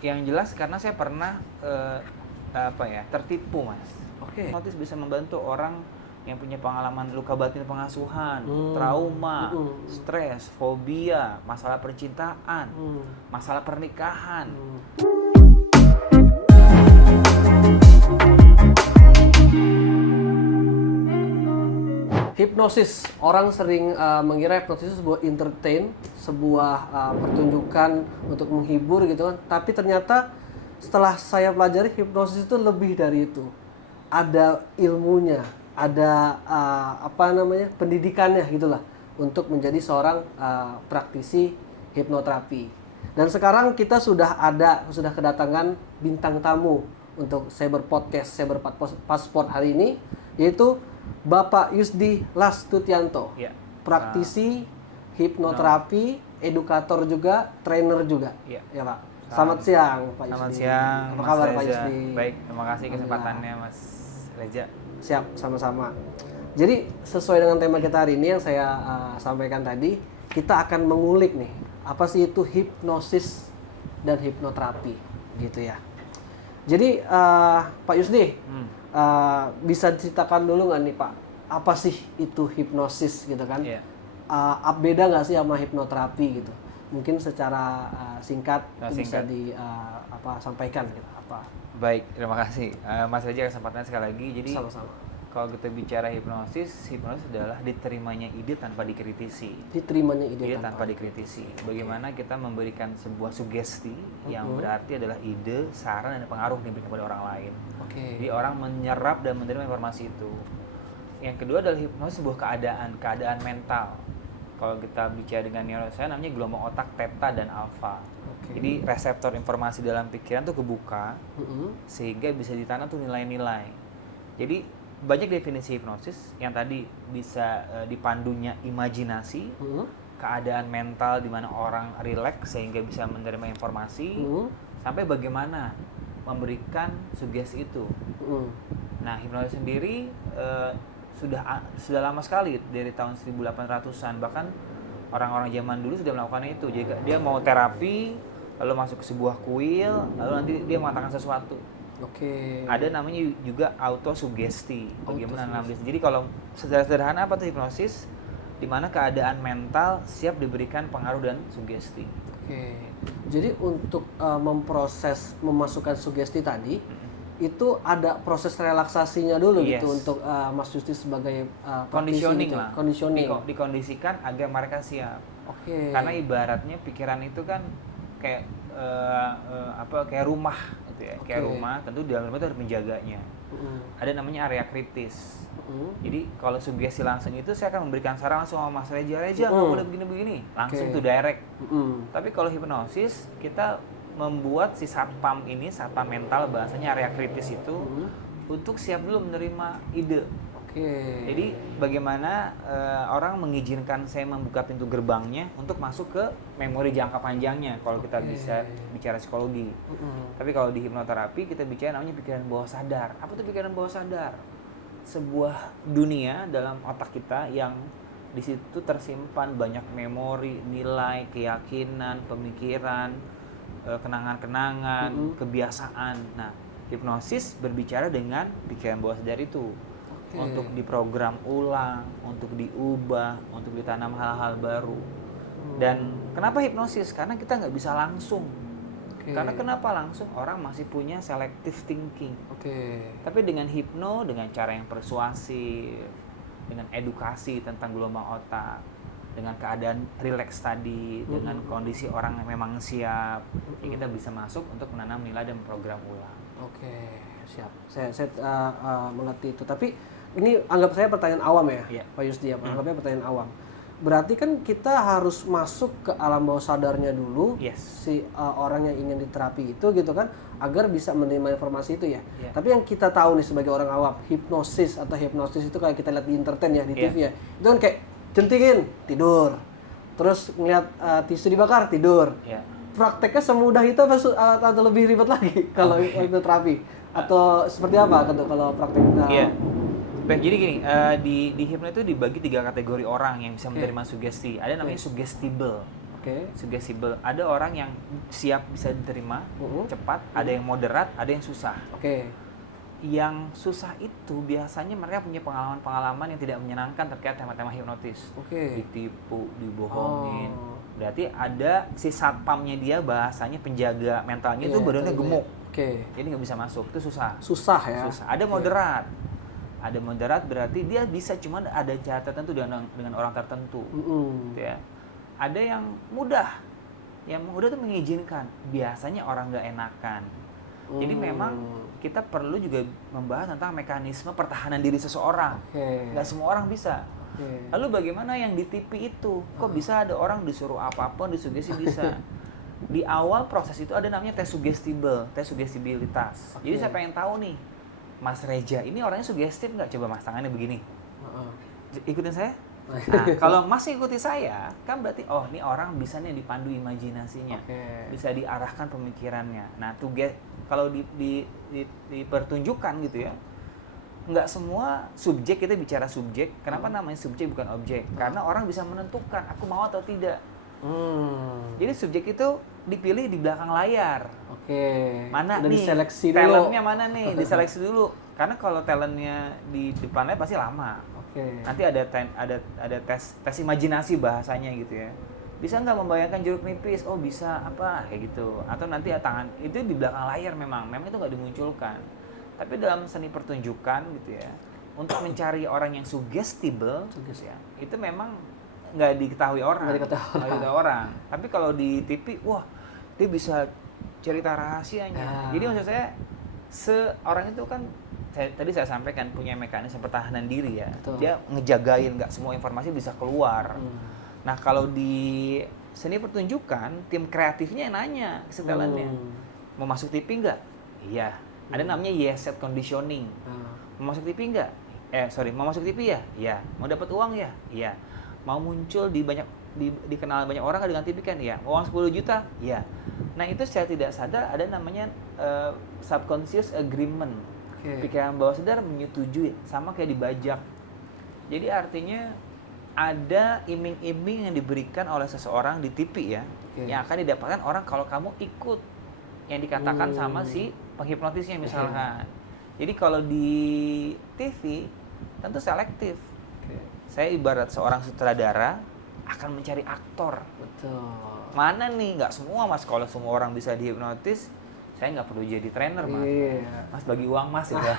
Yang jelas karena saya pernah tertipu, Mas. Oke. Hipnotis bisa membantu orang yang punya pengalaman luka batin pengasuhan, trauma, stres, fobia, masalah percintaan, masalah pernikahan. Hipnosis, orang sering mengira hipnosis itu sebuah entertain, sebuah pertunjukan untuk menghibur gitu kan. Tapi ternyata setelah saya pelajari, hipnosis itu lebih dari itu. Ada ilmunya, ada pendidikannya gitulah untuk menjadi seorang praktisi hipnoterapi. Dan sekarang kita sudah kedatangan bintang tamu untuk Cyber Podcast, Cyber Passport hari ini, yaitu Bapak Yusdi Lastutianto, Ya. praktisi hipnoterapi, edukator juga, trainer juga. Ya, Pak. Selamat siang, Pak Yusdi. Selamat siang, Apa kabar, Mas Pak Reza? Yusdi? Baik, terima kasih kesempatannya, Mas Reza. Siap, sama-sama. Jadi sesuai dengan tema kita hari ini yang saya sampaikan tadi, kita akan mengulik nih, apa sih itu hipnosis dan hipnoterapi, gitu ya. Jadi Pak Yusdi, bisa ceritakan dulu nggak nih Pak, apa sih itu hipnosis gitu kan? Yeah. Beda nggak sih sama hipnoterapi gitu? Mungkin secara singkat bisa sampaikan gitu apa? Baik, terima kasih Mas Reza kesempatannya sekali lagi. Jadi Sama-sama. kalau kita bicara hipnosis adalah diterimanya ide tanpa dikritisi. Diterimanya ide Tanpa dikritisi. Bagaimana kita memberikan sebuah sugesti yang berarti adalah ide, saran, dan pengaruh diberikan kepada orang lain. Jadi orang menyerap dan menerima informasi itu. Yang kedua adalah hipnosis sebuah keadaan mental. Kalau kita bicara dengan neuroscience namanya gelombang otak theta dan alpha. Jadi reseptor informasi dalam pikiran tuh kebuka sehingga bisa ditanam tuh nilai-nilai. Jadi banyak definisi hipnosis yang tadi bisa dipandunya imajinasi, keadaan mental di mana orang rileks sehingga bisa menerima informasi, sampai bagaimana memberikan sugesti itu. Nah, hipnosis sendiri sudah lama sekali, dari tahun 1800-an, bahkan orang-orang zaman dulu sudah melakukan itu. Jadi dia mau terapi, lalu masuk ke sebuah kuil, lalu nanti dia mengatakan sesuatu. Ada namanya juga autosugesti. Bagaimana mengambil. Jadi kalau secara sederhana apa tuh hipnosis? Di mana keadaan mental siap diberikan pengaruh dan sugesti. Jadi untuk memasukkan sugesti tadi, itu ada proses relaksasinya dulu gitu untuk Mas Yusdi sebagai conditioning gitu. lah. Conditioning. Dikondisikan agar mereka siap. Karena ibaratnya pikiran itu kan kayak kayak rumah gitu ya. Kayak rumah, tentu di dalam rumah itu harus menjaganya. Ada namanya area kritis. Jadi kalau sugesti langsung itu saya akan memberikan saran langsung sama Mas Reza, nggak boleh begini-begini, langsung tuh direct. Tapi kalau hipnosis kita membuat si satpam mental, bahasanya area kritis itu untuk siap dulu menerima ide. Jadi bagaimana orang mengizinkan saya membuka pintu gerbangnya untuk masuk ke memori jangka panjangnya kalau kita bisa bicara psikologi. Tapi kalau di hipnoterapi kita bicara namanya pikiran bawah sadar. Apa tuh pikiran bawah sadar? Sebuah dunia dalam otak kita yang di situ tersimpan banyak memori, nilai, keyakinan, pemikiran, kenangan-kenangan, kebiasaan. Nah, hipnosis berbicara dengan pikiran bawah sadar itu. Untuk diprogram ulang, untuk diubah, untuk ditanam hal-hal baru. Dan kenapa hipnosis? Karena kita nggak bisa langsung. Karena kenapa langsung? Orang masih punya selective thinking. Tapi dengan hipno, dengan cara yang persuasif, dengan edukasi tentang gelombang otak, dengan keadaan rileks tadi, dengan kondisi orang yang memang siap, ya kita bisa masuk untuk menanam nilai dan program ulang. Siap. Saya mengerti itu. Tapi ini anggap saya pertanyaan awam ya, Pak Yusdi. Anggapnya pertanyaan awam. Berarti kan kita harus masuk ke alam bawah sadarnya dulu, si orang yang ingin diterapi itu gitu kan, agar bisa menerima informasi itu ya. Tapi yang kita tahu nih sebagai orang awam, hipnosis itu kayak kita lihat di entertain ya, di TV ya, itu kan kayak centingin tidur, terus ngeliat tisu dibakar tidur. Prakteknya semudah itu atau lebih ribet lagi kalau hipnoterapi? Atau seperti apa kalau praktek? Baik, jadi gini, di hipno itu dibagi 3 kategori orang yang bisa menerima sugesti. Ada namanya suggestible. Suggestible. Ada orang yang siap bisa diterima, cepat, ada yang moderat, ada yang susah. Yang susah itu biasanya mereka punya pengalaman-pengalaman yang tidak menyenangkan terkait tema-tema hipnotis. Ditipu, dibohongin. Berarti ada si satpamnya dia, bahasanya penjaga mentalnya itu badannya gemuk. Jadi nggak bisa masuk, itu susah. Susah ya? Susah. Ada moderat. Ada moderat berarti dia bisa, cuman ada cara tertentu dengan orang tertentu. Gitu ya. Ada yang mudah. Yang mudah itu mengizinkan. Biasanya orang nggak enakan. Jadi memang kita perlu juga membahas tentang mekanisme pertahanan diri seseorang. Nggak semua orang bisa. Lalu bagaimana yang di TV itu? Kok bisa ada orang disuruh apa-apa, disugesti bisa? Di awal proses itu ada namanya tes sugestibilitas. Jadi saya pengen tahu nih, Mas Reja ini orangnya sugestif nggak? Coba Mas, tangannya begini. Ikutin saya. Nah, kalau Mas ikuti saya, kan berarti ini orang bisa nih dipandu imajinasinya, bisa diarahkan pemikirannya. Nah, kalau dipertunjukkan gitu ya, nggak semua subjek, kita bicara subjek. Kenapa namanya subjek bukan objek? Karena orang bisa menentukan aku mau atau tidak. Jadi subjek itu dipilih di belakang layar. Mana nih? Diseleksi dulu. Talentnya mana nih? Diseleksi dulu. Karena kalau talentnya di depan layar pasti lama. Nanti ada tes imajinasi bahasanya gitu ya. Bisa nggak membayangkan jeruk nipis? Oh bisa, apa kayak gitu. Atau nanti tangan itu di belakang layar, memang itu nggak dimunculkan. Tapi dalam seni pertunjukan gitu ya, untuk mencari orang yang suggestible, ya, itu memang nggak diketahui orang. Tapi kalau di TV, wah dia bisa cerita rahasianya. Jadi maksud saya, seorang itu kan tadi saya sampaikan punya mekanisme pertahanan diri ya. Dia ngejagain nggak semua informasi bisa keluar. Nah kalau di seni pertunjukan, tim kreatifnya yang nanya ke setelannya, mau masuk TV nggak? Iya. Ada namanya yes set conditioning. Mau masuk TV nggak? Mau masuk TV ya? Iya. Mau dapat uang ya? Iya. Mau muncul dikenal banyak orang dengan TV kan? Iya. Uang 10 juta? Iya. Nah itu secara tidak sadar ada namanya subconscious agreement. Pikiran bawah sadar menyetujui, sama kayak dibajak. Jadi artinya ada iming-iming yang diberikan oleh seseorang di TV ya, yang akan didapatkan orang kalau kamu ikut yang dikatakan sama si penghipnotisnya misalkan. Jadi kalau di TV tentu selektif. Saya ibarat seorang sutradara akan mencari aktor. Mana nih? Nggak semua Mas. Kalau semua orang bisa dihipnotis, saya nggak perlu jadi trainer Mas. Mas bagi uang Mas ya.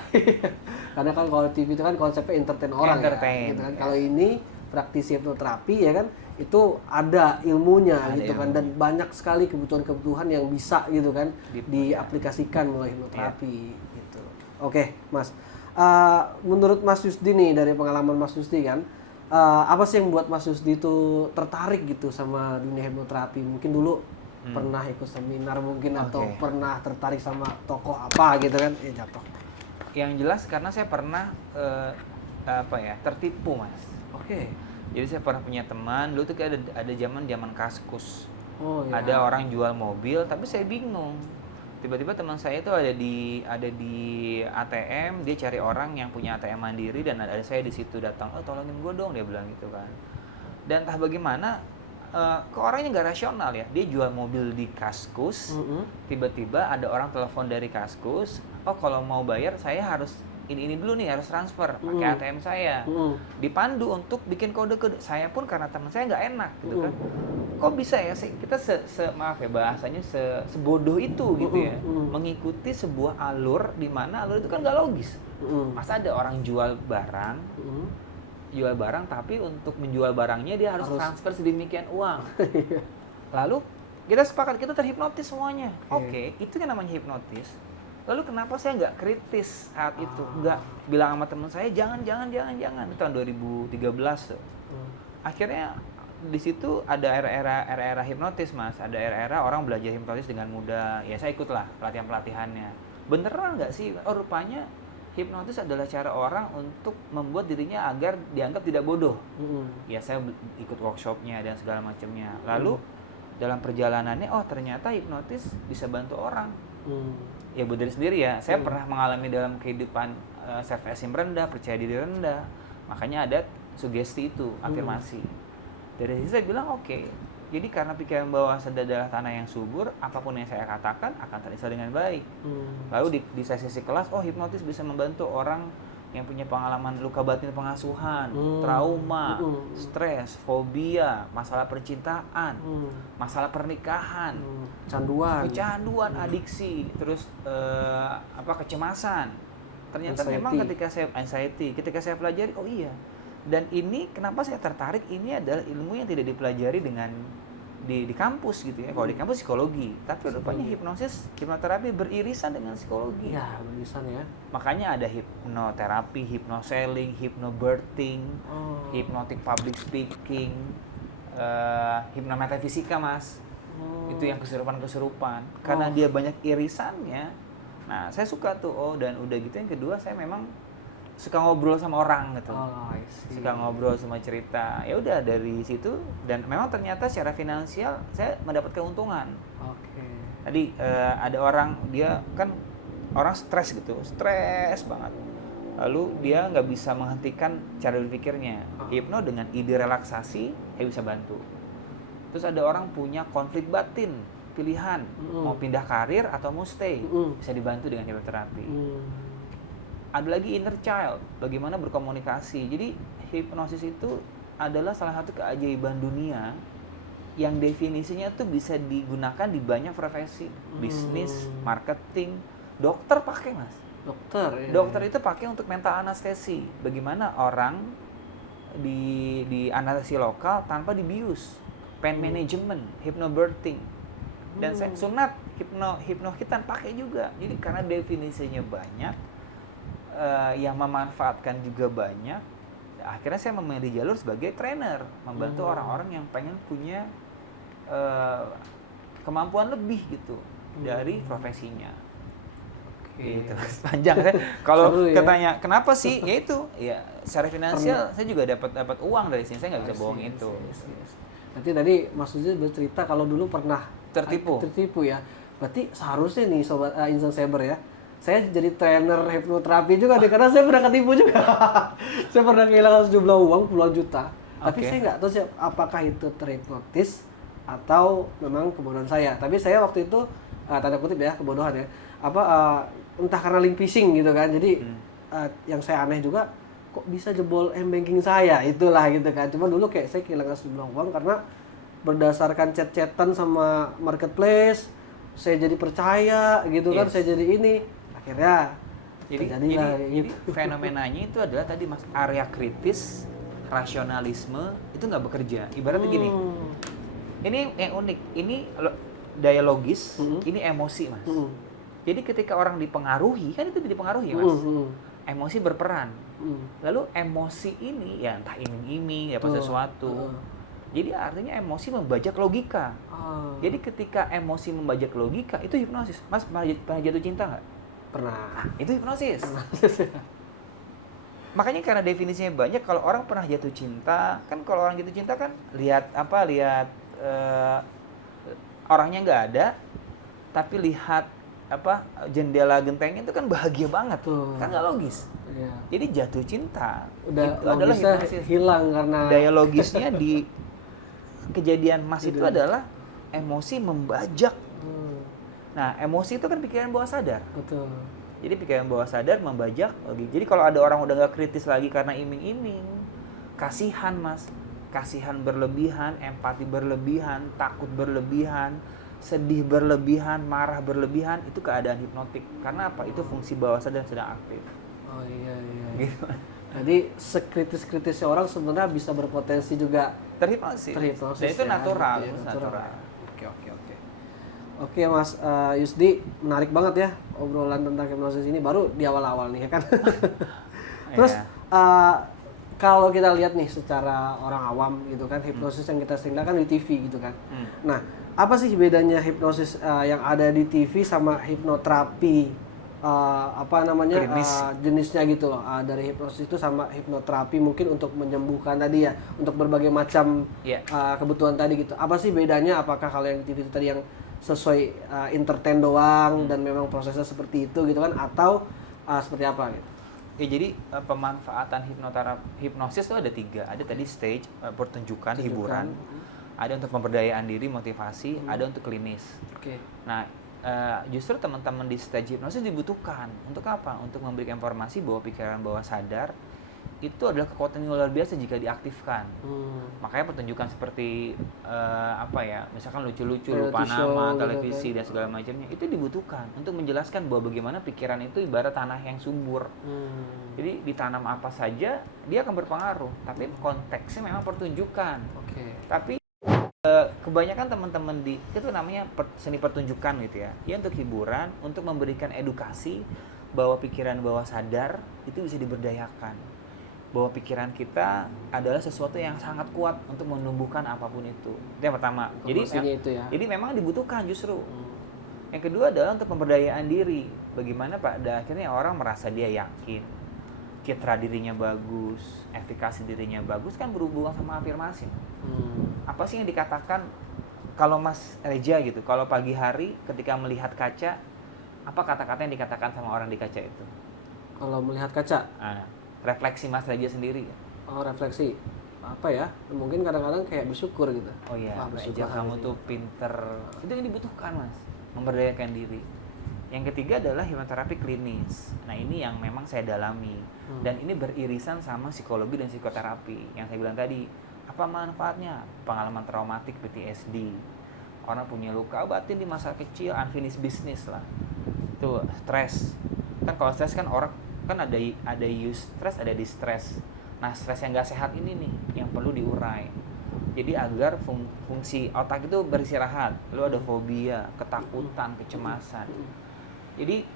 Karena kan kalau TV itu kan konsepnya entertain orang ya. Gitu kan. Kalau ini praktisi hipnoterapi ya kan, itu ada ilmunya gitu kan, dan banyak sekali kebutuhan-kebutuhan yang bisa gitu kan diaplikasikan melalui hipnoterapi gitu. Oke, Mas. Menurut Mas Yusdi nih, dari pengalaman Mas Yusdi kan, apa sih yang membuat Mas Yusdi itu tertarik gitu sama dunia hipnoterapi? Mungkin dulu pernah ikut seminar mungkin, atau pernah tertarik sama tokoh apa gitu kan? Jatuh. Yang jelas karena saya pernah tertipu Mas. Jadi saya pernah punya teman dulu tuh kayak ada zaman Kaskus. Ada orang jual mobil, tapi saya bingung. Tiba-tiba teman saya itu ada di ATM, dia cari orang yang punya ATM mandiri dan ada saya di situ, datang, tolongin gue dong, dia bilang gitu kan. Dan entah bagaimana ke orangnya nggak rasional ya, dia jual mobil di Kaskus, tiba-tiba ada orang telepon dari Kaskus, kalau mau bayar saya harus ini dulu nih, harus transfer pakai ATM saya, dipandu untuk bikin kode-kode. Saya pun karena teman saya nggak enak gitu kan, kok bisa ya kita maaf ya bahasanya sebodoh itu gitu ya, mengikuti sebuah alur di mana alur itu kan nggak logis. Masa ada orang jual barang tapi untuk menjual barangnya dia harus transfer sedemikian uang. Lalu kita sepakat, kita terhipnotis semuanya. Itu yang namanya hipnotis. Lalu kenapa saya nggak kritis saat itu, nggak bilang sama teman saya jangan itu tahun 2013 tuh. Akhirnya di situ ada era hipnotis Mas, ada era orang belajar hipnotis dengan mudah. Ya saya ikutlah pelatihannya. Beneran nggak sih? Rupanya hipnotis adalah cara orang untuk membuat dirinya agar dianggap tidak bodoh. Ya saya ikut workshopnya dan segala macamnya. Lalu dalam perjalanannya, ternyata hipnotis bisa bantu orang. Ya berdiri sendiri ya. Saya pernah mengalami dalam kehidupan self-esteem rendah, percaya diri rendah. Makanya ada sugesti itu, afirmasi. Dari situ saya bilang Jadi karena pikiran bawah sadar adalah tanah yang subur, apapun yang saya katakan akan terisa dengan baik. Lalu di sesi kelas, hipnotis bisa membantu orang yang punya pengalaman luka batin pengasuhan, trauma, stres, fobia, masalah percintaan, masalah pernikahan, kecanduan, adiksi, terus kecemasan. Ternyata memang ketika saya pelajari, oh iya. Dan ini kenapa saya tertarik, ini adalah ilmu yang tidak dipelajari di kampus gitu ya. Kalau di kampus psikologi, tapi rupanya hipnoterapi beririsan dengan psikologi. Ya, beririsan ya. Makanya ada hipnoterapi, hypnoselling, hypnobirthing, hypnotic public speaking, hipnometafisika, Mas. Itu yang kesurupan-kesurupan. Karena dia banyak irisannya. Nah, saya suka tuh. Dan udah gitu yang kedua, saya memang suka ngobrol sama orang gitu. Suka ngobrol sama cerita. Ya udah dari situ, dan memang ternyata secara finansial saya mendapat keuntungan. Tadi ada orang, dia kan orang stres gitu, stres banget. Lalu dia nggak bisa menghentikan cara berpikirnya. Hipno dengan ide relaksasi, dia bisa bantu. Terus ada orang punya konflik batin, pilihan mau pindah karir atau mau stay, bisa dibantu dengan hipnoterapi. Ada lagi inner child, bagaimana berkomunikasi. Jadi hipnosis itu adalah salah satu keajaiban dunia yang definisinya tuh bisa digunakan di banyak profesi, bisnis, marketing, dokter pakai, Mas. Dokter itu pakai untuk mental anestesi. Bagaimana orang di anestesi lokal tanpa dibius, pain management, hypnobirthing, dan saya sunat hipnohitan pakai juga. Jadi karena definisinya banyak, yang memanfaatkan juga banyak, akhirnya saya memilih jalur sebagai trainer, membantu orang-orang yang pengen punya kemampuan lebih gitu dari profesinya. Gitu. Panjang kan? Kalau katanya kenapa sih? Ya itu, ya secara finansial saya juga dapat uang dari sini, saya nggak bisa bohong itu. Berarti tadi Mas Uzi bercerita kalau dulu pernah tertipu ya. Berarti seharusnya nih sobat Insan Saber ya, saya jadi trainer hipnoterapi juga deh, karena saya pernah ketipu juga. Saya pernah kehilangan sejumlah uang puluhan juta. Tapi saya nggak tahu sih apakah itu terhipnotis atau memang kebodohan saya. Tapi saya waktu itu tanda kutip ya, kebodohan ya. Entah karena link phishing gitu kan. Jadi yang saya aneh juga, kok bisa jebol m-banking saya, itulah gitu kan. Cuma dulu kayak saya kehilangan sejumlah uang karena berdasarkan chat-chatan sama marketplace, saya jadi percaya gitu kan, saya jadi ini. Akhirnya jadi fenomenanya itu adalah tadi, Mas, area kritis, rasionalisme itu nggak bekerja. Ibaratnya gini, ini yang unik, ini dialogis, ini emosi, Mas. Jadi ketika orang dipengaruhi, kan itu dipengaruhi, Mas. Emosi berperan. Lalu emosi ini ya entah iming-iming, ya apa sesuatu. Jadi artinya emosi membajak logika. Jadi ketika emosi membajak logika, itu hipnosis. Mas pernah jatuh cinta nggak? Pernah. Itu hipnosis. Makanya karena definisinya banyak, kalau orang pernah jatuh cinta, kan kalau orang jatuh cinta kan lihat orangnya nggak ada, tapi lihat jendela gentengnya itu kan bahagia banget. Kan nggak logis. Jadi jatuh cinta itu adalah hipnosis. Hilang karena daya logisnya di kejadian Mas itu adalah emosi membajak. Nah, emosi itu kan pikiran bawah sadar. Betul. Jadi pikiran bawah sadar membajak. Jadi kalau ada orang udah nggak kritis lagi karena iming-iming, kasihan, Mas, kasihan berlebihan, empati berlebihan, takut berlebihan, sedih berlebihan, marah berlebihan, itu keadaan hipnotik. Karena apa? Itu fungsi bawah sadar sedang aktif. Oh iya. Gitu. Jadi sekritis-kritisnya orang sebenarnya bisa berpotensi juga terhipnosis. Dan itu natural. Gitu ya, natural. Oke, Mas Yusdi, menarik banget ya obrolan tentang hipnosis ini, baru di awal-awal nih ya kan. Terus kalau kita lihat nih secara orang awam gitu kan, hipnosis yang kita sering lihat kan di TV gitu kan. Nah, apa sih bedanya hipnosis yang ada di TV sama hipnoterapi jenisnya gitu loh, dari hipnosis itu sama hipnoterapi mungkin untuk menyembuhkan tadi ya, untuk berbagai macam kebutuhan tadi gitu. Apa sih bedanya? Apakah kalau yang di TV itu tadi yang sesuai entertain doang dan memang prosesnya seperti itu gitu kan, atau seperti apa gitu? Ya, jadi pemanfaatan hipnosis itu ada 3. Ada tadi stage, pertunjukan, hiburan. ada untuk pemberdayaan diri, motivasi, ada untuk klinis. Nah, justru teman-teman di stage hipnosis dibutuhkan untuk apa? Untuk memberikan informasi bahwa pikiran bawah sadar itu adalah kekuatan yang luar biasa jika diaktifkan. Makanya pertunjukan seperti misalkan lucu-lucu, lupa nama, televisi dan segala macamnya itu dibutuhkan untuk menjelaskan bahwa bagaimana pikiran itu ibarat tanah yang subur. Jadi ditanam apa saja dia akan berpengaruh, tapi konteksnya memang pertunjukan. Tapi kebanyakan teman-teman itu namanya seni pertunjukan gitu ya. Ya untuk hiburan, untuk memberikan edukasi bahwa pikiran bawah sadar itu bisa diberdayakan. Bahwa pikiran kita adalah sesuatu yang sangat kuat untuk menumbuhkan apapun itu. Itu yang pertama. Jadi memang dibutuhkan justru. Yang kedua adalah untuk pemberdayaan diri. Bagaimana pada akhirnya orang merasa dia yakin, citra dirinya bagus, efikasi dirinya bagus, kan berhubungan sama afirmasi. Apa sih yang dikatakan kalau Mas Reja gitu, kalau pagi hari ketika melihat kaca, apa kata-kata yang dikatakan sama orang di kaca itu? Kalau melihat kaca? Refleksi Mas Reja sendiri. Refleksi apa ya, mungkin kadang-kadang kayak bersyukur gitu. Reja kamu tuh pinter. Itu yang dibutuhkan Mas, memberdayakan diri. Yang ketiga adalah hipnoterapi klinis. Nah ini yang memang saya dalami dan ini beririsan sama psikologi dan psikoterapi. Yang saya bilang tadi, apa manfaatnya? Pengalaman traumatik PTSD, orang punya luka batin di masa kecil, unfinished business lah, itu stres. Kan kalau stres kan orang kan ada use stress, ada distress. Nah stres yang nggak sehat ini nih yang perlu diurai. Jadi agar fungsi otak itu beristirahat. Lalu ada fobia, ketakutan, kecemasan. Jadi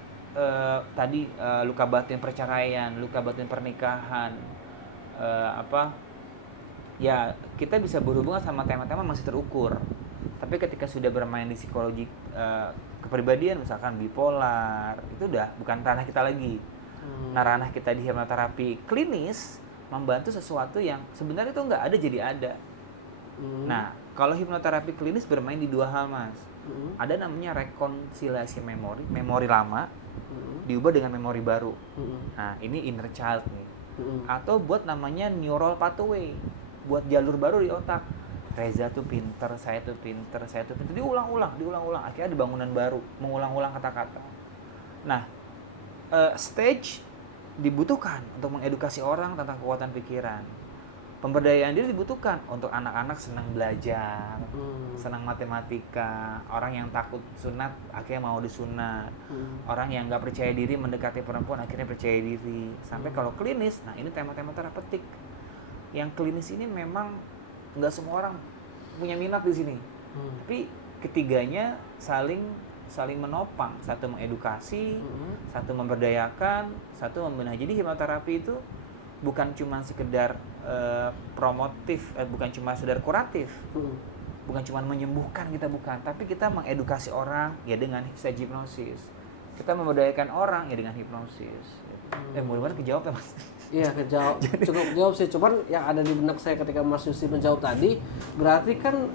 tadi luka batin perceraian, luka batin pernikahan, ya kita bisa berhubungan sama tema-tema masih terukur. Tapi ketika sudah bermain di psikologi kepribadian, misalkan bipolar, itu udah bukan ranah kita lagi. Nah ranah kita di hipnoterapi klinis membantu sesuatu yang sebenarnya itu nggak ada jadi ada. Nah kalau hipnoterapi klinis bermain di dua hal Mas. Ada namanya rekonsiliasi memori lama diubah dengan memori baru. Nah ini inner child nih. Atau buat namanya neural pathway, buat jalur baru di otak. Reza tuh pinter, saya tuh pinter, diulang-ulang, akhirnya ada bangunan baru, mengulang-ulang kata-kata. Nah stage dibutuhkan untuk mengedukasi orang tentang kekuatan pikiran. Pemberdayaan diri dibutuhkan untuk anak-anak senang belajar, senang matematika, orang yang takut sunat akhirnya mau disunat, orang yang nggak percaya diri mendekati perempuan akhirnya percaya diri. Sampai kalau klinis, nah ini tema-tema terapeutik. Yang klinis ini memang nggak semua orang punya minat di sini, tapi ketiganya saling menopang, satu mengedukasi, satu memberdayakan, satu membenahi. Jadi hipnoterapi itu bukan cuma sekedar promotif, bukan cuma sekedar kuratif, bukan cuma menyembuhkan kita, bukan, tapi kita mengedukasi orang ya dengan stage hipnosis, kita memberdayakan orang ya dengan hipnosis. Mudah-mudahan kejawab ya Mas. Iya kejawab, cukup jawab sih. Cuman yang ada di benak saya ketika Mas Yusti menjawab tadi, berarti kan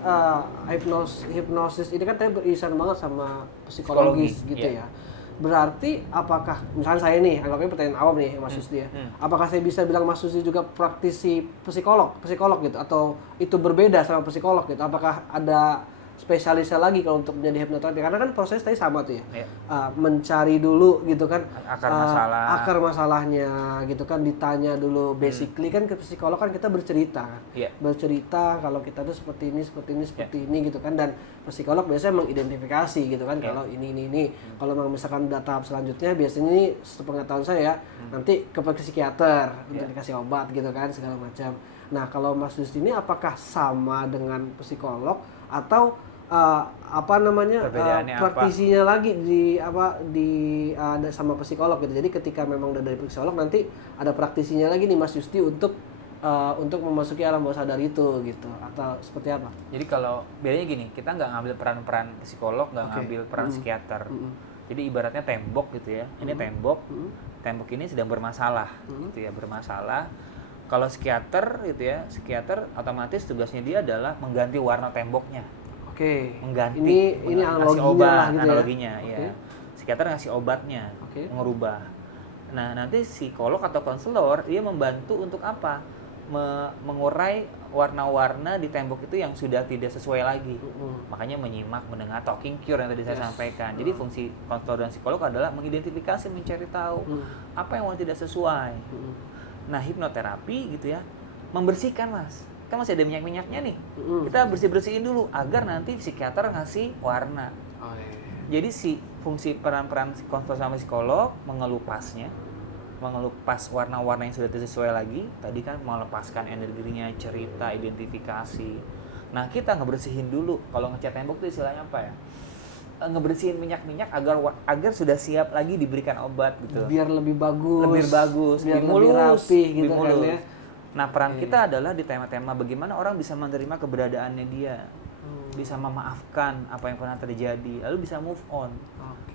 hipnosis ini kan tadi beririsan banget sama psikologis gitu ya. Berarti apakah, misalnya saya nih, anggapnya pertanyaan awam nih Mas Yusti ya, apakah saya bisa bilang Mas Yusti juga praktisi psikolog gitu, atau itu berbeda sama psikolog gitu? Apakah ada spesialisnya lagi kalau untuk menjadi hipnoterapi? Karena kan proses tadi sama tuh ya, mencari dulu gitu kan akar masalahnya gitu kan, ditanya dulu. Basically kan ke psikolog kan kita bercerita bercerita kalau kita tuh seperti ini gitu kan, dan psikolog biasanya mengidentifikasi gitu kan, kalau ini. Kalau misalkan udah tahap selanjutnya biasanya ini sepengetahuan saya nanti ke psikiater untuk dikasih obat gitu kan segala macam. Nah kalau Mas Yusti ini apakah sama dengan psikolog atau praktisinya lagi ada sama psikolog gitu? Jadi ketika memang udah dari psikolog nanti ada praktisinya lagi nih Mas Yusti untuk memasuki alam bawah sadar itu gitu, atau seperti apa? Jadi kalau bedanya gini, kita nggak ngambil peran psikolog, nggak ngambil peran psikiater. Jadi ibaratnya tembok gitu ya, ini tembok ini sedang bermasalah gitu ya, bermasalah. Kalau psikiater gitu ya, psikiater otomatis tugasnya dia adalah mengganti warna temboknya. Mengganti. Ini analoginya ya. Psikiater ngasih obatnya, mengubah. Nah, nanti psikolog atau konselor dia membantu untuk apa? mengurai warna-warna di tembok itu yang sudah tidak sesuai lagi. Makanya menyimak, mendengar, talking cure yang tadi saya sampaikan. Jadi fungsi konselor dan psikolog adalah mengidentifikasi, mencari tahu apa yang tidak sesuai. Nah, hipnoterapi gitu ya, membersihkan Mas. Kan masih ada minyak-minyaknya nih. Kita bersih-bersihin dulu agar nanti psikiater ngasih warna. Jadi fungsi peran-peran konselor sama psikolog mengelupasnya, mengelupas warna-warna yang sudah tidak sesuai lagi. Tadi kan melepaskan energinya, cerita, identifikasi. Nah, kita ngebersihin dulu. Kalau ngecat tembok itu istilahnya apa ya? Ngebersihin minyak-minyak agar sudah siap lagi diberikan obat gitu. Biar lebih bagus. Biar lebih rapi gitu kan ya. Nah, peran kita adalah di tema-tema bagaimana orang bisa menerima keberadaannya dia. Bisa memaafkan apa yang pernah terjadi, lalu bisa move on.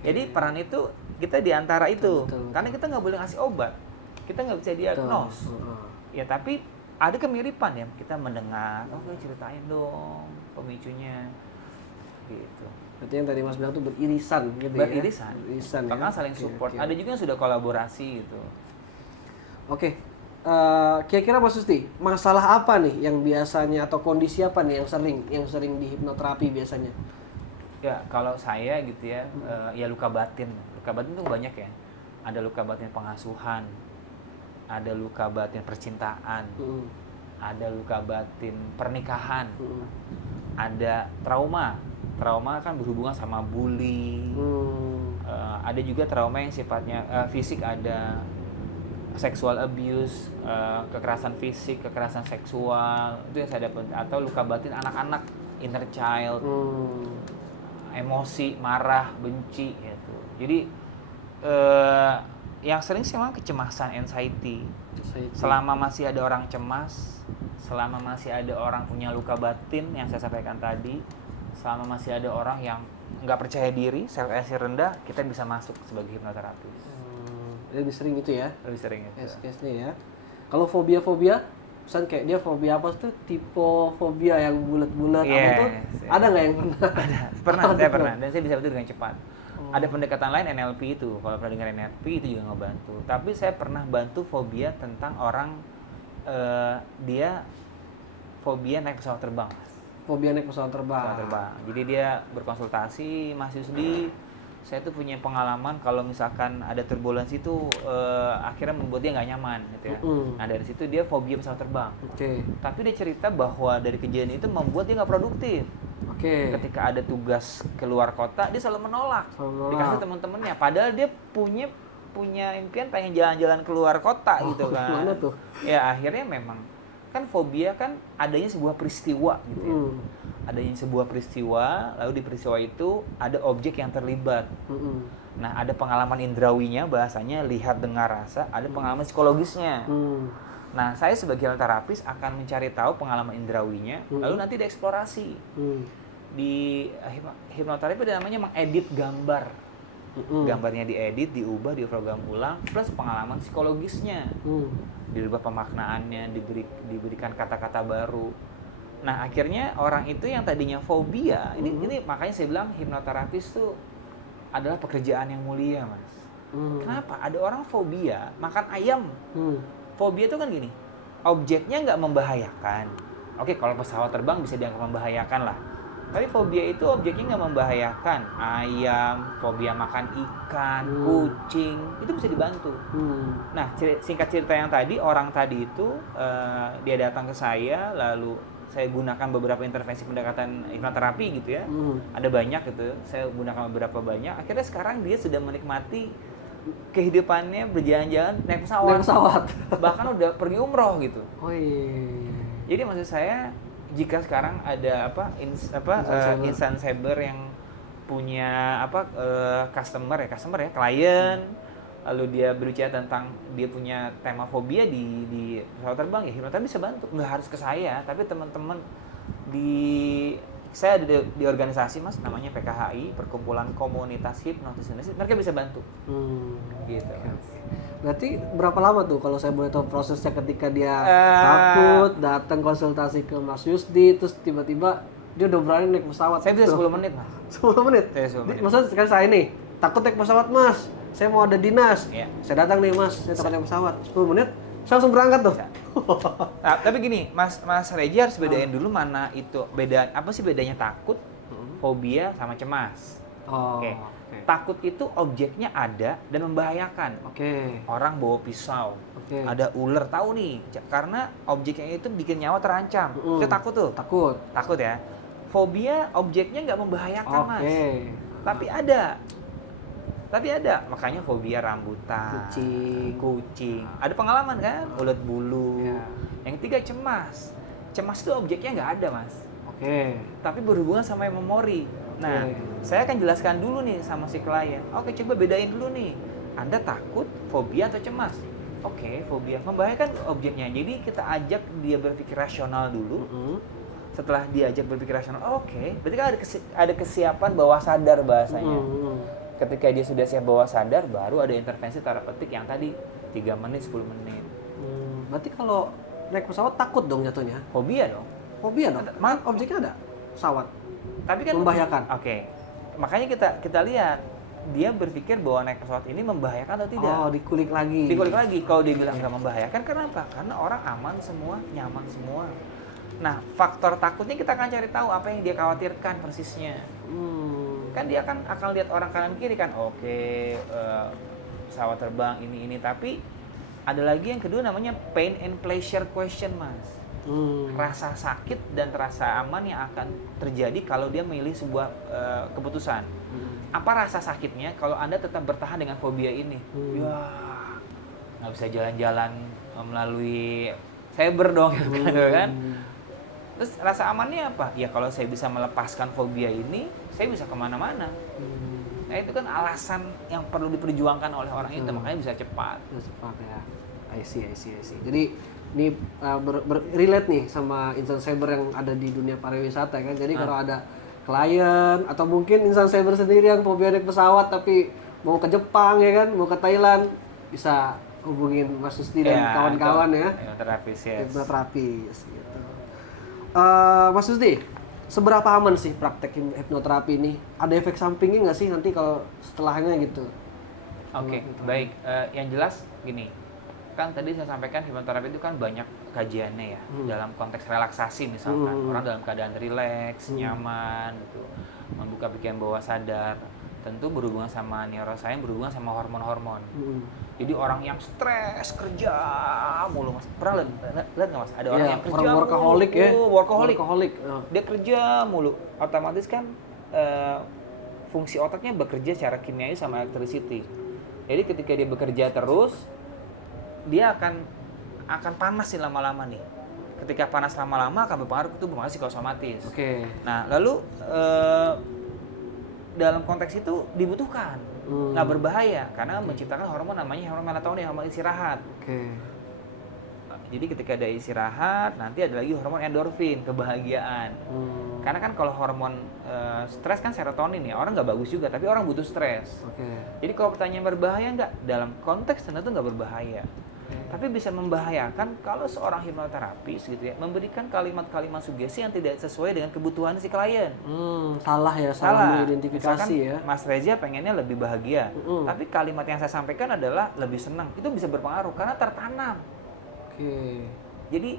Jadi peran itu kita di antara itu, karena kita nggak boleh ngasih obat, kita nggak bisa diagnos. Ya tapi ada kemiripan ya, kita mendengar, ceritain dong pemicunya, gitu. Berarti yang tadi Mas bilang tuh beririsan gitu beririsan. ya? Beririsan. Bahkan saling support. Ada juga yang sudah kolaborasi gitu. Oke. Kira-kira Mas Yusti, masalah apa nih yang biasanya atau kondisi apa nih yang sering di hipnoterapi biasanya? Ya kalau saya gitu ya, ya luka batin. Luka batin itu banyak ya. Ada luka batin pengasuhan, ada luka batin percintaan, ada luka batin pernikahan, ada trauma. Trauma kan berhubungan sama bully. Ada juga trauma yang sifatnya fisik, ada sexual abuse, kekerasan fisik, kekerasan seksual, itu yang saya dapat. Atau luka batin anak-anak, inner child, emosi, marah, benci gitu. Jadi yang sering sih memang kecemasan, anxiety. Selama masih ada orang cemas, selama masih ada orang punya luka batin yang saya sampaikan tadi, selama masih ada orang yang nggak percaya diri, self esteem rendah, kita bisa masuk sebagai hipnoterapis. Lebih sering itu ya? Lebih sering itu. Case-nya ya. Kalau fobia-fobia, misalnya kayak dia fobia apa tuh, tipe fobia yang bulat-bulat apa tuh, ada nggak yang pernah? Saya pernah, dan saya bisa betul dengan cepat. Ada pendekatan lain NLP itu, kalau pernah dengar NLP itu juga ngebantu. Tapi saya pernah bantu fobia tentang orang, dia fobia naik pesawat terbang. Fobia naik pesawat terbang. Jadi dia berkonsultasi, Mas Yusdi, saya tuh punya pengalaman kalau misalkan ada turbulensi itu akhirnya membuat dia nggak nyaman gitu ya. Nah dari situ dia fobia pesawat terbang. Tapi dia cerita bahwa dari kejadian itu membuat dia nggak produktif. Ketika ada tugas keluar kota dia selalu menolak. Dikasih teman-temannya. Padahal dia punya impian pengen jalan-jalan keluar kota gitu kan. Mana tuh? Ya akhirnya memang kan fobia kan adanya sebuah peristiwa gitu ya. Adanya sebuah peristiwa, lalu di peristiwa itu ada objek yang terlibat. Nah, ada pengalaman indrawinya, bahasanya lihat, dengar, rasa, ada pengalaman psikologisnya. Nah, saya sebagai terapis akan mencari tahu pengalaman indrawinya, lalu nanti dieksplorasi. Di hipnoterapi ada namanya mengedit gambar. Gambarnya diedit, diubah, diprogram ulang, plus pengalaman psikologisnya. Dirubah pemaknaannya, diberikan kata-kata baru. Nah akhirnya orang itu yang tadinya fobia, ini makanya saya bilang hipnoterapis itu adalah pekerjaan yang mulia Mas. Kenapa? Ada orang fobia makan ayam. Fobia itu kan gini, objeknya nggak membahayakan. Oke, kalau pesawat terbang bisa dianggap membahayakan lah. Tapi fobia itu objeknya nggak membahayakan. Ayam, fobia makan ikan, kucing, itu bisa dibantu. Nah singkat cerita yang tadi, orang tadi itu dia datang ke saya, lalu saya gunakan beberapa intervensi pendekatan hipnoterapi gitu ya. Ada banyak gitu, saya gunakan beberapa banyak. Akhirnya sekarang dia sudah menikmati kehidupannya berjalan-jalan naik pesawat. Bahkan udah pergi umroh gitu. Jadi maksud saya jika sekarang ada insan cyber yang punya customer ya klien, lalu dia berbicara tentang dia punya tema fobia di pesawat terbang, ya hipnoterapis bisa bantu. Nggak harus ke saya, tapi teman-teman saya ada di organisasi Mas, namanya PKHI, Perkumpulan Komunitas Hipnotis Indonesia, mereka bisa bantu. Gitu. Berarti berapa lama tuh kalau saya boleh tahu prosesnya ketika dia takut datang konsultasi ke Mas Yusdi, terus tiba-tiba dia udah berani naik pesawat? Saya bisa 10 menit Mas. 10 menit? Maksudnya sekarang saya nih, takut naik pesawat Mas, saya mau ada dinas, saya datang nih Mas, saya takut naik pesawat, 10 menit, saya langsung berangkat tuh? Nah, tapi gini, Mas Reji harus bedain dulu mana itu apa sih bedanya takut, fobia sama cemas. Oke. Takut itu objeknya ada dan membahayakan. Orang bawa pisau, ada ular, tahu nih, karena objeknya itu bikin nyawa terancam. Itu takut tuh. Takut ya. Fobia objeknya nggak membahayakan, Mas. Tapi ada, makanya fobia rambutan, kucing. Ada pengalaman kan, ulet bulu. Yang ketiga cemas itu objeknya nggak ada, Mas. Tapi berhubungan sama memori. Nah, saya akan jelaskan dulu nih sama si klien. Coba bedain dulu nih. Anda takut, fobia atau cemas? Fobia membahayakan objeknya. Jadi kita ajak dia berpikir rasional dulu. Setelah diajak berpikir rasional, berarti kan ada kesiapan bawah sadar bahasanya. Ketika dia sudah siap bawah sadar, baru ada intervensi tanda petik yang tadi 3 menit, 10 menit. Berarti kalau naik pesawat takut dong jatuhnya? Fobia dong. Objeknya ada pesawat. Tapi kan membahayakan. Makanya kita lihat dia berpikir bahwa naik pesawat ini membahayakan atau tidak. Dikulik lagi. Kalau dia bilang nggak membahayakan, kenapa? Karena orang aman semua, nyaman semua. Nah, faktor takutnya kita akan cari tahu apa yang dia khawatirkan persisnya. Kan dia akan lihat orang kanan kiri kan, pesawat terbang ini, tapi ada lagi yang kedua namanya pain and pleasure question, Mas. Rasa sakit dan rasa aman yang akan terjadi kalau dia memilih sebuah keputusan. Apa rasa sakitnya kalau Anda tetap bertahan dengan fobia ini? Ya, nggak bisa jalan-jalan melalui cyber dong, kan? Terus rasa amannya apa? Ya kalau saya bisa melepaskan fobia ini, saya bisa kemana-mana. Nah itu kan alasan yang perlu diperjuangkan oleh orang itu, makanya bisa cepat. Ya. I see. Jadi ini relate nih sama insan cyber yang ada di dunia pariwisata kan. Jadi kalau ada klien atau mungkin insan cyber sendiri yang fobia naik pesawat tapi mau ke Jepang ya kan, mau ke Thailand, bisa hubungin Mas Susdi dan kawan-kawan ya. Hipnoterapis gitu. Mas Susdi, seberapa aman sih praktek hipnoterapi ini? Ada efek sampingnya nggak sih nanti kalau setelahnya gitu? Baik. Yang jelas gini, kan tadi saya sampaikan hipnoterapi itu kan banyak kajiannya ya. Dalam konteks relaksasi misalkan, orang dalam keadaan rileks, nyaman, gitu, membuka pikiran bawah sadar. Tentu berhubungan sama neuroscience, berhubungan sama hormon-hormon. Jadi orang yang stres kerja mulu, Mas. Pernah lihat nggak, Mas? Ada orang yang kerja workaholic mulu, ya. Workaholic. Dia kerja mulu, otomatis kan fungsi otaknya bekerja secara kimiawi sama electricity. Jadi ketika dia bekerja terus, dia akan panas sih lama-lama nih. Ketika panas lama-lama akan berpengaruh ke tubuh, makanya psikosomatis. Nah, lalu dalam konteks itu dibutuhkan, nggak berbahaya karena menciptakan hormon namanya hormon melatonin, hormon istirahat. Jadi ketika ada istirahat, nanti ada lagi hormon endorfin, kebahagiaan. Karena kan kalau hormon stres kan serotonin ya, orang nggak bagus juga, tapi orang butuh stres. Jadi kalau pertanyaan berbahaya nggak, dalam konteks tertentu nggak berbahaya. Tapi bisa membahayakan kalau seorang hipnoterapis gitu ya, memberikan kalimat-kalimat sugesti yang tidak sesuai dengan kebutuhan si klien. Salah mengidentifikasi. Misalkan, ya. Mas Reza pengennya lebih bahagia, tapi kalimat yang saya sampaikan adalah lebih senang. Itu bisa berpengaruh karena tertanam. Jadi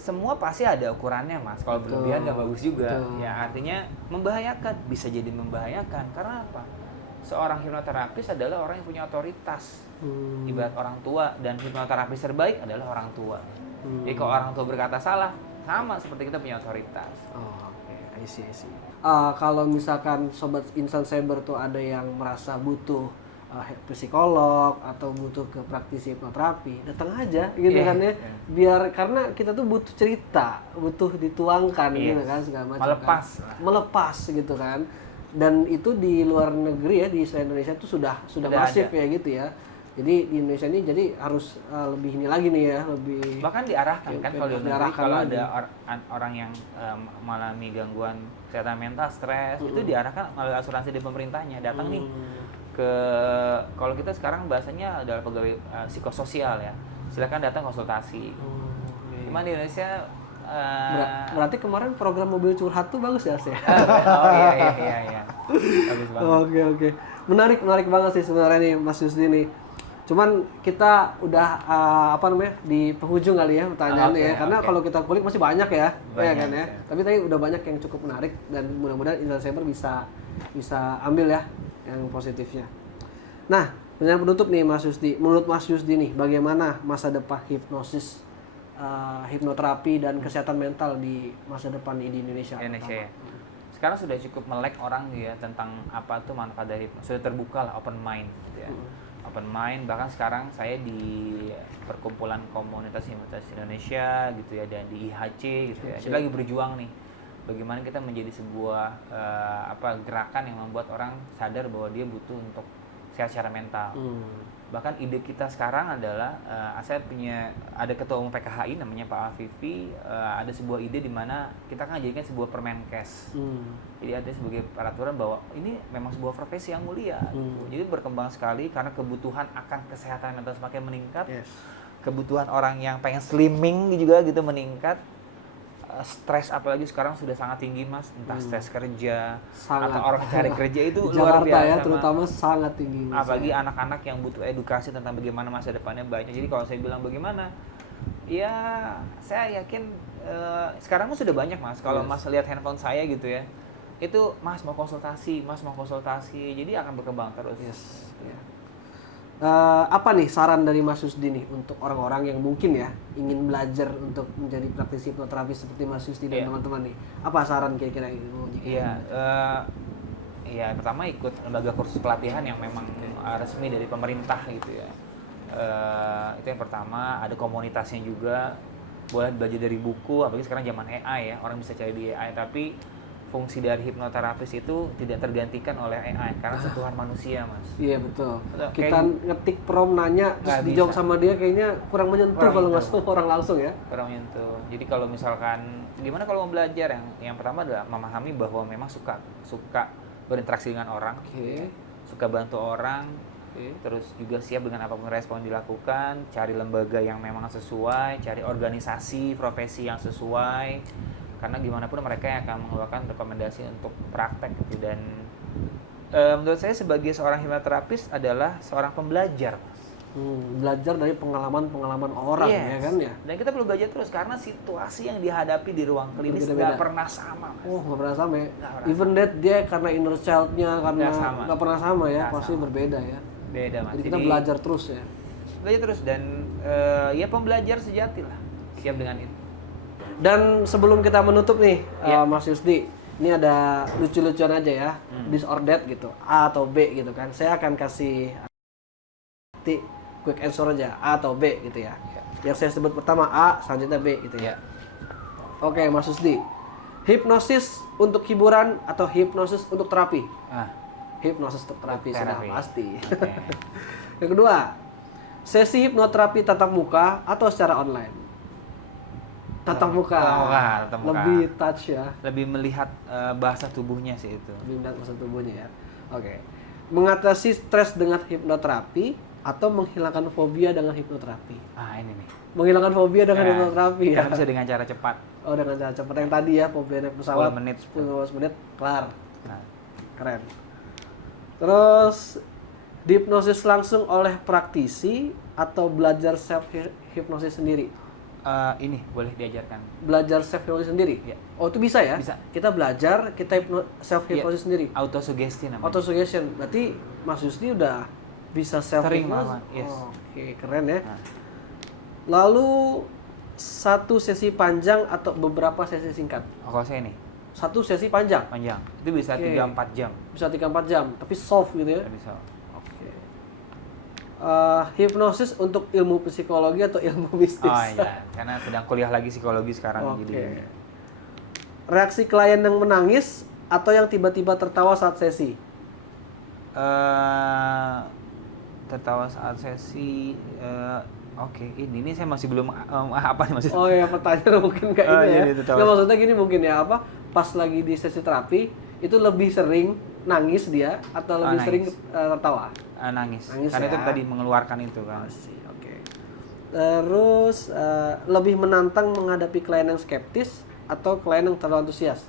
semua pasti ada ukurannya, Mas. Kalau berlebihan nggak bagus juga. Ya artinya membahayakan, bisa jadi membahayakan. Karena apa? Seorang hipnoterapis adalah orang yang punya otoritas. Ibarat orang tua, dan hipnoterapis terbaik adalah orang tua. Jadi kalau orang tua berkata salah, sama seperti kita punya otoritas. I see. Kalau misalkan sobat insan cyber tuh ada yang merasa butuh psikolog atau butuh ke praktisi hipnoterapi, datang aja gitu kan ya. Biar karena kita tuh butuh cerita, butuh dituangkan gitu kan segala macam. Melepas gitu kan. Dan itu di luar negeri ya, di Indonesia itu sudah masif ya gitu ya. Jadi di Indonesia ini jadi harus lebih ini lagi nih ya, lebih bahkan diarahkan kan kalau di negeri kalau ada orang yang mengalami gangguan kesehatan mental, stres, itu diarahkan melalui asuransi dari pemerintahnya, datang nih ke, kalau kita sekarang bahasanya adalah pegawai psikososial ya, silakan datang konsultasi. Cuman di Indonesia berarti kemarin program mobil curhat tuh bagus ya, Mas? Iya. Bagus banget. Oke. Menarik banget sih sebenarnya nih Mas Yusdi nih. Cuman kita udah di penghujung kali ya pertanyaannya ya. Karena kalau kita kulik masih banyak ya, ya kan ya. Tapi tadi udah banyak yang cukup menarik dan mudah-mudahan Insight Cyber bisa ambil ya yang positifnya. Nah, pertanyaan penutup nih Mas Yusdi. Menurut Mas Yusdi nih, bagaimana masa depan hipnosis, hipnoterapi dan kesehatan mental di masa depan di Indonesia? Ya. Sekarang sudah cukup melek orang ya tentang apa tuh manfaat dari hipnosis. Sudah terbuka lah, open mind gitu ya. Open mind, bahkan sekarang saya di perkumpulan komunitas hipnosis Indonesia gitu ya, dan di IHC gitu ya. Kita lagi berjuang nih bagaimana kita menjadi sebuah gerakan yang membuat orang sadar bahwa dia butuh untuk sehat secara mental. Bahkan ide kita sekarang adalah saya ada ketua umum PKHI namanya Pak Afifi, ada sebuah ide di mana kita akan jadikan sebuah permenkes. Jadi ada sebagai peraturan bahwa ini memang sebuah profesi yang mulia. Gitu. Jadi berkembang sekali karena kebutuhan akan kesehatan mental semakin meningkat. Kebutuhan orang yang pengen slimming juga gitu meningkat. Stres apalagi sekarang sudah sangat tinggi Mas, entah stres kerja sangat. Atau orang cari kerja itu luar biasa ya, terutama sangat tinggi Mas. Apalagi anak-anak yang butuh edukasi tentang bagaimana masa depannya banyak. Jadi kalau saya bilang bagaimana, ya saya yakin sekarang sudah banyak Mas. Kalau Mas lihat handphone saya gitu ya, itu Mas mau konsultasi, jadi akan berkembang terus. Apa nih saran dari Mas Yusdi nih untuk orang-orang yang mungkin ya ingin belajar untuk menjadi praktisi hipnoterapi seperti Mas Yusdi dan teman-teman nih? Apa saran kira-kira itu? Iya, pertama ikut lembaga kursus pelatihan yang memang resmi dari pemerintah gitu ya. Itu yang pertama. Ada komunitasnya juga, boleh belajar dari buku, apalagi sekarang zaman AI ya, orang bisa cari di AI. Tapi fungsi dari hipnoterapis itu tidak tergantikan oleh AI karena sentuhan manusia Mas. Iya betul. Kita ngetik prompt nanya terus dijawab sama dia kayaknya kurang menyentuh kalau nggak orang langsung ya. Kurang menyentuh. Jadi kalau misalkan gimana kalau mau belajar, yang pertama adalah memahami bahwa memang suka berinteraksi dengan orang, suka bantu orang, terus juga siap dengan apapun respon dilakukan, cari lembaga yang memang sesuai, cari organisasi profesi yang sesuai. Karena gimana pun mereka yang akan mengeluarkan rekomendasi untuk praktek gitu. Dan menurut saya sebagai seorang hipnoterapis adalah seorang pembelajar Mas. Belajar dari pengalaman orang ya kan ya. Dan kita perlu belajar terus karena situasi yang dihadapi di ruang klinis nggak pernah sama Mas. Nggak pernah sama ya. Even that dia karena inner child-nya karena nggak pernah sama ya, pasti berbeda ya. Beda Mas. Jadi kita belajar terus ya. Belajar terus dan ya pembelajar sejati lah. Siap dengan itu. Dan sebelum kita menutup nih, Mas Yusdi, ini ada lucu-lucuan aja ya, this or that gitu, A atau B gitu kan. Saya akan kasih quick answer aja, A atau B gitu ya. Yang saya sebut pertama A, selanjutnya B gitu ya. Oke, Mas Yusdi, hipnosis untuk hiburan atau hipnosis untuk terapi? Hipnosis untuk terapi sudah pasti. Yang kedua, sesi hipnoterapi tatap muka atau secara online? Tatap muka. Lebih touch ya. Lebih melihat bahasa tubuhnya sih itu. Lebih melihat bahasa tubuhnya ya. Oke. Mengatasi stres dengan hipnoterapi atau menghilangkan fobia dengan hipnoterapi? Ini nih. Menghilangkan fobia dengan hipnoterapi ya. Bisa dengan cara cepat. Dengan cara cepat yang tadi ya, fobia naik pesawat 10 menit kelar. Keren. Terus hipnosis langsung oleh praktisi atau belajar self hipnosis sendiri? Ini boleh diajarkan. Belajar self hipnosis sendiri? Ya. Oh, itu bisa ya? Bisa. Kita belajar, kita self hipnosis sendiri. Autosuggestion namanya. Autosuggestion. Berarti Mas Yusdi udah bisa self hipnosis. Yes. Oke, keren ya. Lalu satu sesi panjang atau beberapa sesi singkat? Kalau saya nih. Satu sesi panjang. Itu bisa 3-4 jam. Bisa 3-4 jam, tapi soft gitu ya. Bisa. Hipnosis untuk ilmu psikologi atau ilmu bisnis? Iya, karena sedang kuliah lagi psikologi sekarang. Jadi. Reaksi klien yang menangis atau yang tiba-tiba tertawa saat sesi? Tertawa saat sesi. Ini saya masih belum apa nih maksudnya? Oh ya, pertanyaan mungkin kayak ini ya. Maksudnya gini mungkin ya, pas lagi di sesi terapi itu lebih sering nangis dia atau lebih sering tertawa? Nangis karena itu tadi mengeluarkan itu kan. Terus lebih menantang menghadapi klien yang skeptis atau klien yang terlalu antusias?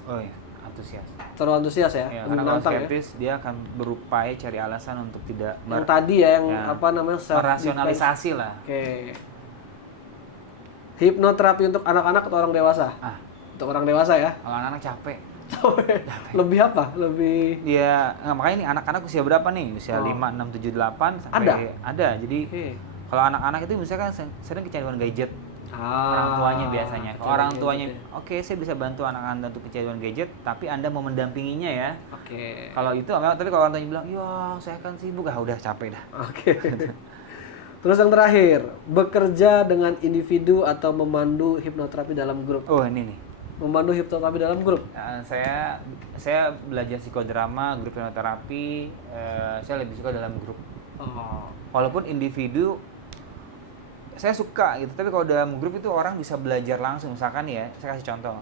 Antusias. terlalu antusias ya, ya karena kalau skeptis dia akan berupaya cari alasan untuk tidak yang tadi ya, yang apa namanya, rasionalisasi lah. Oke. Hipnoterapi untuk anak-anak atau orang dewasa? Untuk orang dewasa ya. Kalau anak-anak capek. Lebih apa? Lebih ya makanya nih anak-anak usia berapa nih? Usia 5, 6, 7, 8 sampai ada. Jadi kalau anak-anak itu misalkan sering kecanduan gadget. Orang tuanya biasanya. Kalau orang tuanya saya bisa bantu anak Anda untuk kecanduan gadget, tapi Anda mau mendampinginya ya. Kalau itu tapi kalau orang tuanya bilang, "Ya, saya kan sibuk." Udah capek dah. Terus yang terakhir, bekerja dengan individu atau memandu hipnoterapi dalam grup. Oh, ini nih. Memandu hipnoterapi dalam grup. Saya belajar psikodrama, grup hipnoterapi, saya lebih suka dalam grup. Walaupun individu saya suka gitu, tapi kalau dalam grup itu orang bisa belajar langsung. Misalkan ya, saya kasih contoh.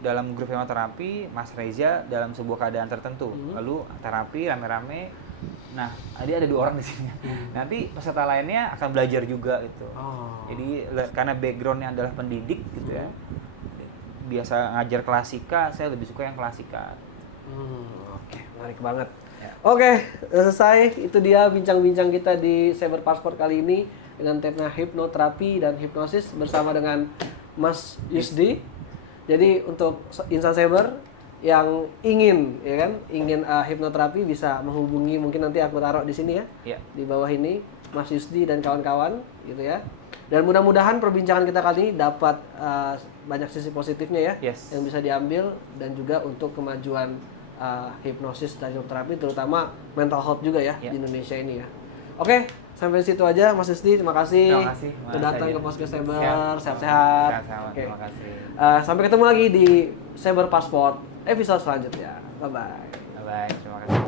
Dalam grup hipnoterapi, Mas Reza dalam sebuah keadaan tertentu, lalu terapi rame-rame. Nah, dia ada 2 orang di sini. Nanti peserta lainnya akan belajar juga gitu. Jadi karena backgroundnya adalah pendidik gitu ya. Biasa ngajar klasika, saya lebih suka yang klasika. Menarik banget. Ya. Selesai. Itu dia bincang-bincang kita di Cyber Passport kali ini dengan tema hipnoterapi dan hipnosis bersama dengan Mas Yusdi. Jadi untuk insan cyber yang ingin hipnoterapi bisa menghubungi, mungkin nanti aku taruh di sini ya. Di bawah ini Mas Yusdi dan kawan-kawan gitu ya. Dan mudah-mudahan perbincangan kita kali ini dapat banyak sisi positifnya ya, yang bisa diambil, dan juga untuk kemajuan hipnosis dan hipnoterapi, terutama mental health juga ya di Indonesia ini ya. Sampai situ aja Mas Yusdi, terima kasih sudah datang ke Podcast Cyber. Sehat-sehat. Terima kasih. Sampai ketemu lagi di Cyber Passport episode selanjutnya. Bye bye. Terima kasih.